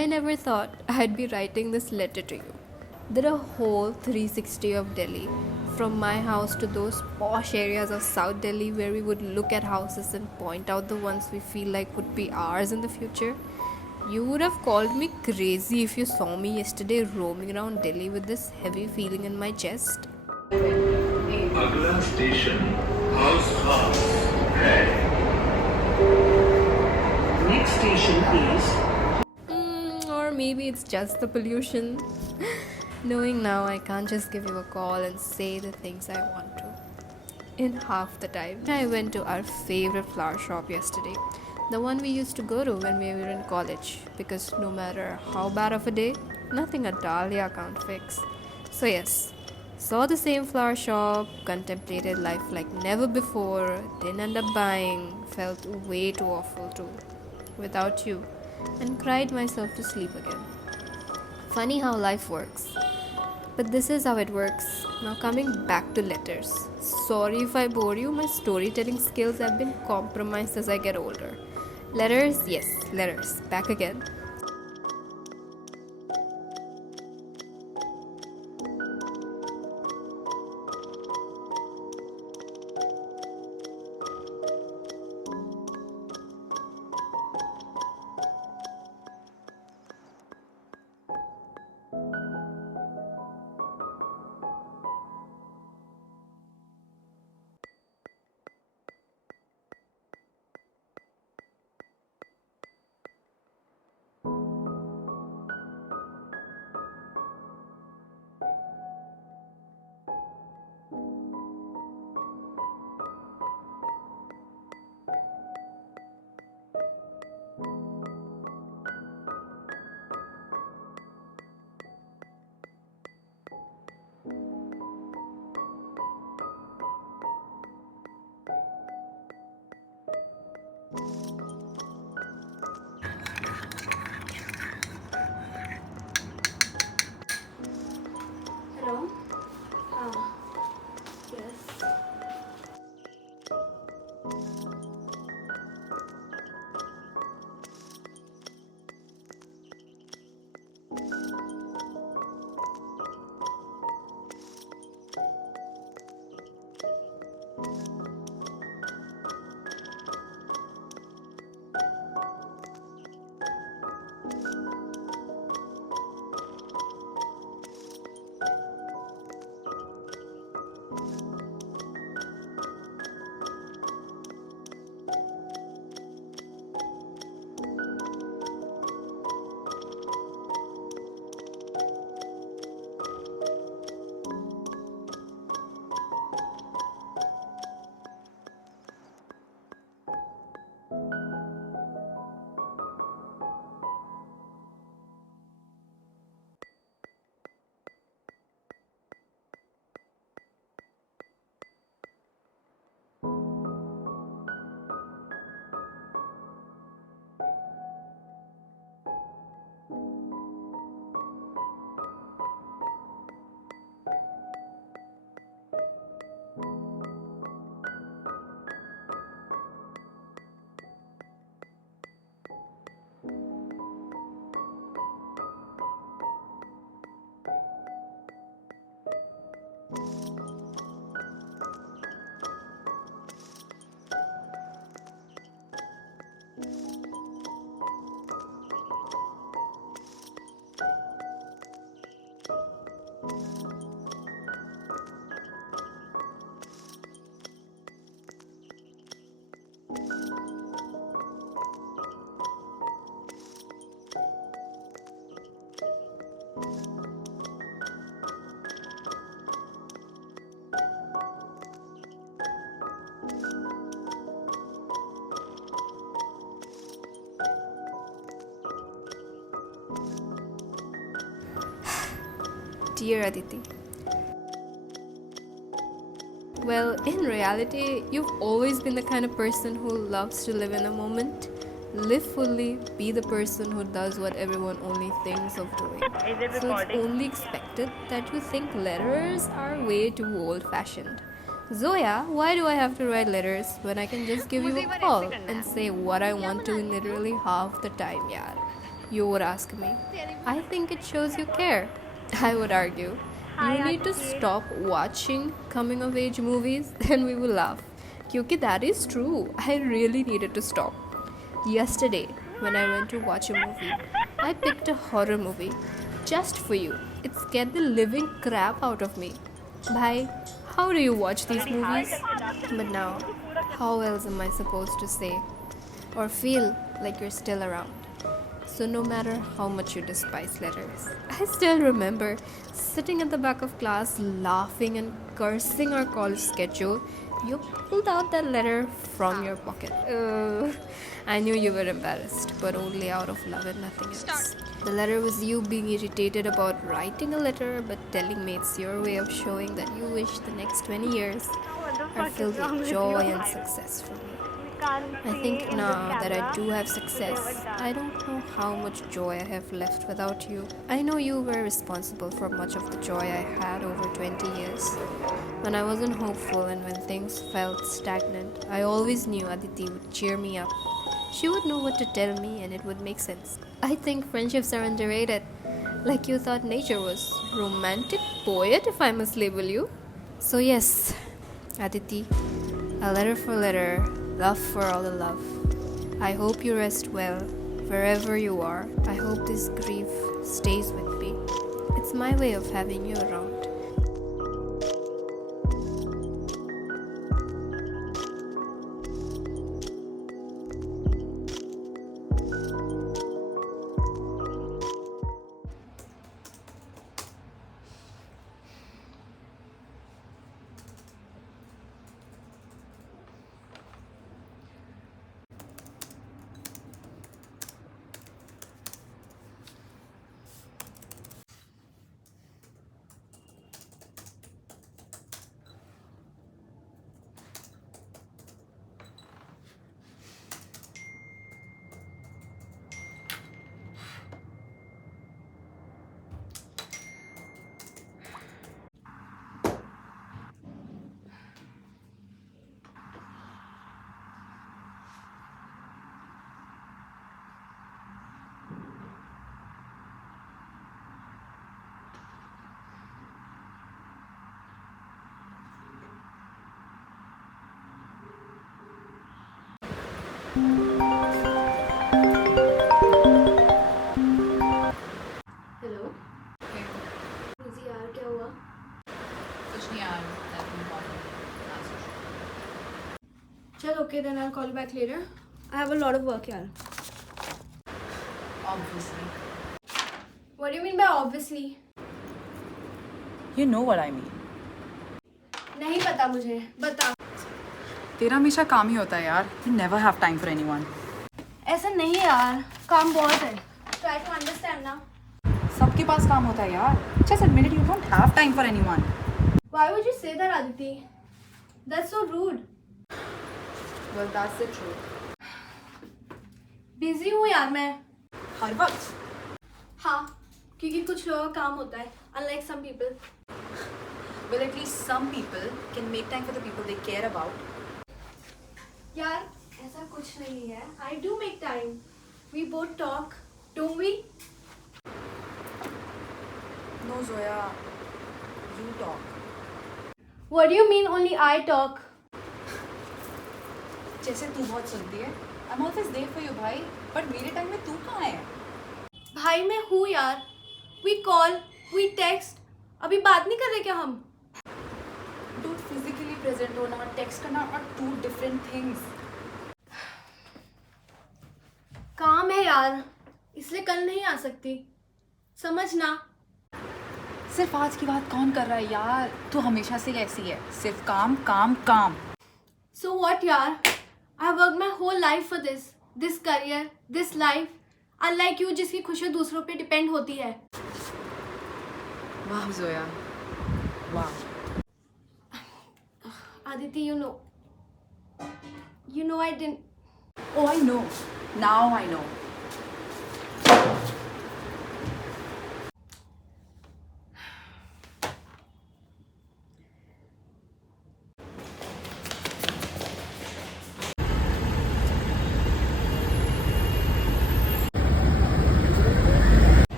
I never thought I'd be writing this letter to you. Did a whole 360 of Delhi, from my house to those posh areas of South Delhi where we would look at houses and point out the ones we feel like would be ours in the future. You would have called me crazy if you saw me yesterday roaming around Delhi with this heavy feeling in my chest. अगला station house खास है. Next station is Or maybe it's just the pollution. Knowing now I can't just give you a call and say the things I want to. In half the time, I went to our favorite flower shop yesterday. The one we used to go to when we were in college. Because no matter how bad of a day, nothing a dahlia can't fix. So yes, saw the same flower shop, contemplated life like never before, didn't end up buying, felt way too awful too, without you, and cried myself to sleep again. Funny how life works. But this is how it works. Now coming back to letters. Sorry if I bore you, my storytelling skills have been compromised as I get older. Letters, yes, letters. Back again. Hello? Yes. Dear Aditi. Well, in reality, you've always been the kind of person who loves to live in a moment, live fully, be the person who does what everyone only thinks of doing. So it's only expected that you think letters are way too old-fashioned. Zoya, why do I have to write letters when I can just give you a call and say what I want to in literally half the time, yaar? You would ask me. I think it shows you care. I would argue. You need to stop watching coming of age movies, and we will laugh. Kyunki that is true. I really needed to stop. Yesterday, when I went to watch a movie, I picked a horror movie just for you. It scared the living crap out of me. Bhai, how do you watch these movies? But now, how else am I supposed to say or feel like you're still around? So no matter how much you despise letters, I still remember sitting at the back of class laughing and cursing our college schedule. You pulled out that letter from your pocket. I knew you were embarrassed, but only out of love and nothing else. The letter was you being irritated about writing a letter, but telling me it's your way of showing that you wish the next 20 years are filled with joy and success for me. I think now that I do have success, I don't know how much joy I have left without you. I know you were responsible for much of the joy I had over 20 years. When I wasn't hopeful and when things felt stagnant, I always knew Aditi would cheer me up. She would know what to tell me and it would make sense. I think friendships are underrated. Like you thought nature was. Romantic poet, if I must label you. So yes, Aditi, a letter for letter, love for all the love. I hope you rest well, wherever you are. I hope this grief stays with me. It's my way of having you around. Hello जी यार क्या हुआ कुछ नहीं यार nothing important. चल okay then I call you back later I have a lot of work यार Obviously. What do you mean by obviously You know what I mean. नहीं पता मुझे बता तेरा हमेशा काम ही होता है यार. You never have time for anyone. ऐसा नहीं है यार काम बहुत है ट्राई टू अंडरस्टैंड ना सबके पास काम होता है यार. Just admit it, you don't have time for anyone. Why would you say that Aditi that's so rude Well, that's the truth. Busy हूँ यार मैं हर वक्त. हाँ क्योंकि कुछ लोगों का काम होता है unlike some people Well, at least some people can make time for the people they care about. यार ऐसा कुछ नहीं है I do make time we both talk don't we No, Zoya. You talk. What do you mean only I talk जैसे तू बहुत सुनती है. I'm always there for you, भाई. But मेरे टाइम में तू कहाँ है? भाई मैं हूँ यार वी कॉल वी टेक्स्ट अभी बात नहीं कर रहे क्या हम Dude, physically present होना और text करना are two different things. काम है यार इसलिए कल नहीं आ सकती समझना सिर्फ आज की बात कौन कर रहा है यार. तू हमेशा से ऐसी है. सिर्फ काम काम काम. सो व्हाट यार I work my whole life for this career this life unlike you जिसकी खुशी दूसरों पे डिपेंड होती है वाह जोया. वाह. Aditi you know I didn't Oh, I know. Now I know.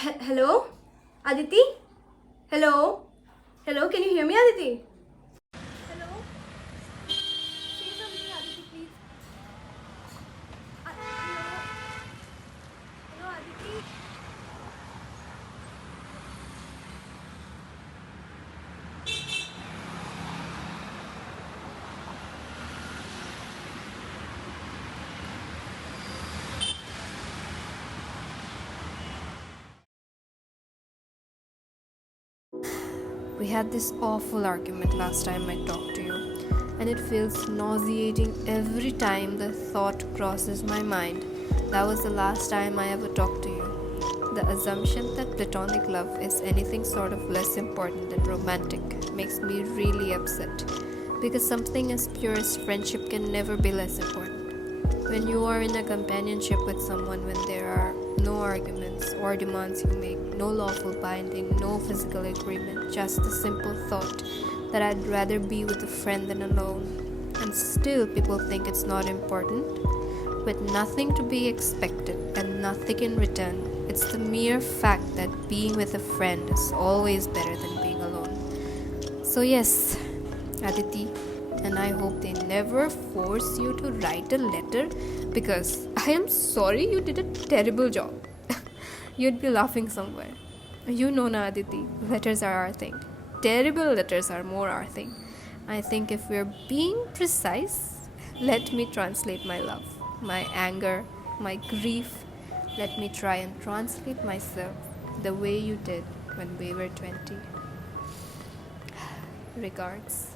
Hello? Aditi? Hello? Hello, can you hear me, Aditi? Hello? Say something, Aditi, please. Hello? Hello, Aditi? We had this awful argument last time I talked to you, and it feels nauseating every time the thought crosses my mind. That was the last time I ever talked to you. The assumption that platonic love is anything sort of less important than romantic makes me really upset, because something as pure as friendship can never be less important. When you are in a companionship with someone, when there are no arguments or demands you make, no lawful binding, no physical agreement, just the simple thought that I'd rather be with a friend than alone. And still people think it's not important. With nothing to be expected and nothing in return, it's the mere fact that being with a friend is always better than being alone. So yes, Aditi, and I hope they never force you to write a letter, because I am sorry you did a terrible job. You'd be laughing somewhere. You know na, Aditi, letters are our thing. Terrible letters are more our thing. I think if we're being precise, let me translate my love, my anger, my grief. Let me try and translate myself the way you did when we were 20. Regards.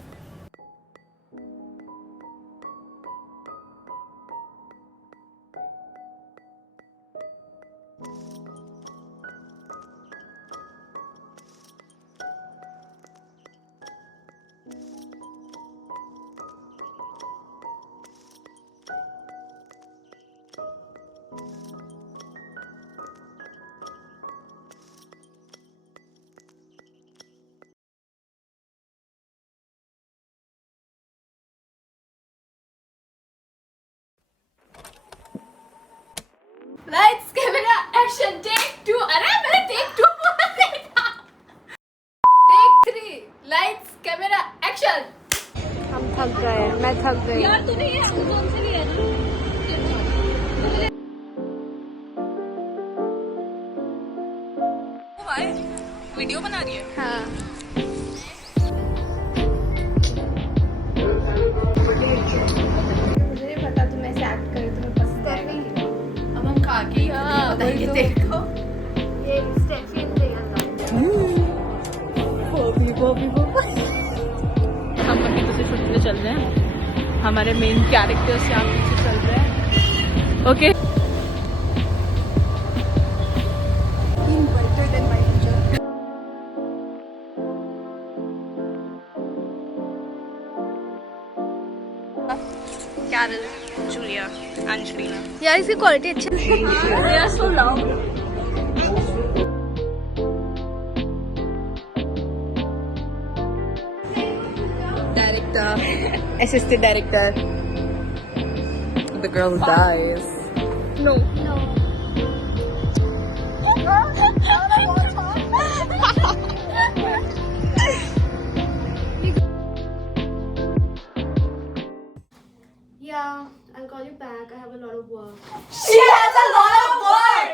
Lights, camera, action, take 2. अरे मैंने take 2 बोला नहीं था. Take 3. Lights, camera, action. हम थक गए, मैं थक गई. यार तू नहीं है, कौन से नहीं है ना? भाई वीडियो बना रही है. हाँ. मुझे पता तुम ऐसे एक्ट करे तुम्हें पसंद आएगा. अब हम खा के बताइए तेरे को. ये स्टेफी एंड हम अभी तो सिर्फ उसमें चल रहे हैं. हमारे मेन कैरेक्टर्स यहाँ पीछे चल रहे हैं. Okay. better than my teacher. Carol, Julia, Angelina. यार इसकी क्वालिटी अच्छी है. They are so loud. Director, assistant director, the girl who dies. No. Yeah, I'll call you back. I have a lot of work. She has a lot of work.